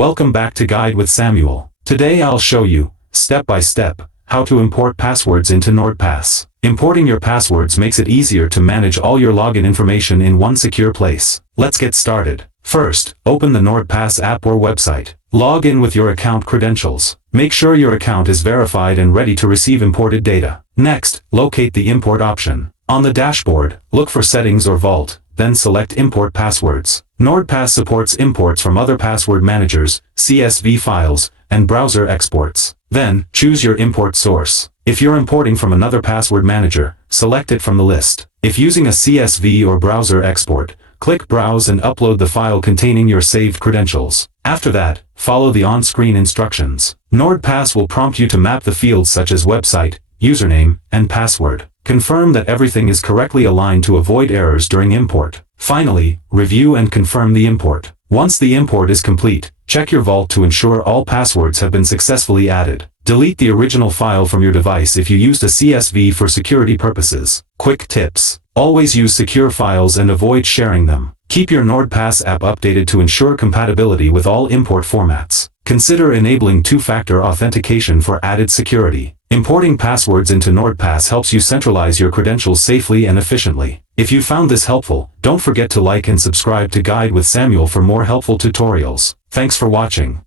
Welcome back to Guide with Samuel. Today I'll show you, step by step, how to import passwords into NordPass. Importing your passwords makes it easier to manage all your login information in one secure place. Let's get started. First, open the NordPass app or website. Log in with your account credentials. Make sure your account is verified and ready to receive imported data. Next, locate the import option. On the dashboard, look for Settings or Vault, then select Import Passwords. NordPass supports imports from other password managers, CSV files, and browser exports. Then, choose your import source. If you're importing from another password manager, select it from the list. If using a CSV or browser export, click Browse and upload the file containing your saved credentials. After that, follow the on-screen instructions. NordPass will prompt you to map the fields such as website, username, and password. Confirm that everything is correctly aligned to avoid errors during import. Finally, review and confirm the import. Once the import is complete, check your vault to ensure all passwords have been successfully added. Delete the original file from your device if you used a CSV for security purposes. Quick tips. Always use secure files and avoid sharing them. Keep your NordPass app updated to ensure compatibility with all import formats. Consider enabling two-factor authentication for added security. Importing passwords into NordPass helps you centralize your credentials safely and efficiently. If you found this helpful, don't forget to like and subscribe to Guide with Samuel for more helpful tutorials. Thanks for watching.